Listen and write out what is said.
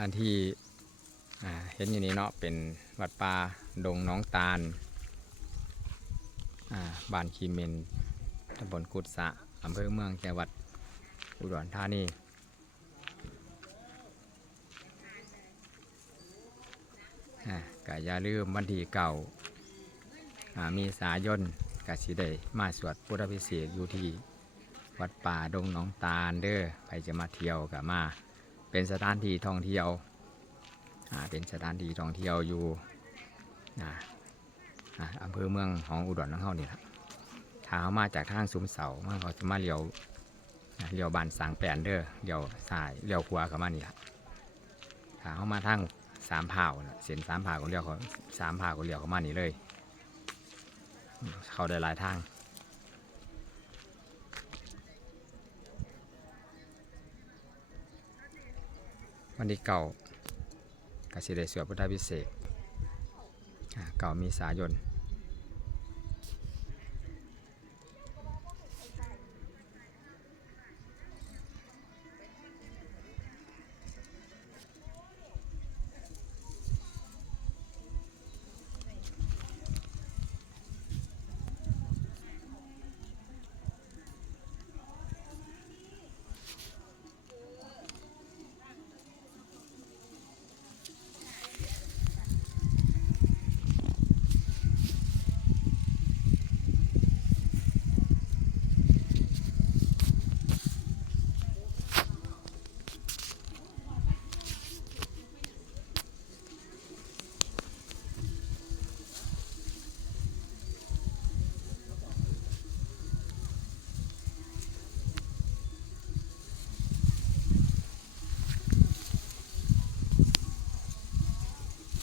อันที่เห็นอยู่นี้เนาะเป็นวัดป่าดงน้องตาลบ้านคีเมนตำบลกุดสะอำเภอเมืองจังหวัดอุดรธานีก็อย่าลืมวันที่มีสายนก็สิได้มาสวดพุทธพิเศษกอยู่ที่วัดป่าดงหนองตาลเด้อใครจะมาเที่ยวก็มาเป็นสถานที่ท่องเที่ยวเป็นสถานที่ท่องเที่ยวอยู่อำเภอเมืองของอุดรธานีนี่ครับถ้าเขามาจากทางซุ้มเสามันเขาจะมาเลี้ยวบ้านสางแปนเด้อเลี้ยวซ้ายเลี้ยวขวาเข้ามานี่ครับถ้าเขามาทางสามเผ่าเส้นสามเผ่าก็เลี้ยวเขาสามเผ่าก็เลี้ยวเข้ามานี่เลยเขาได้หลายทางวันที่9 กสิได้สวดพุทธพิเศษก9 เมษายน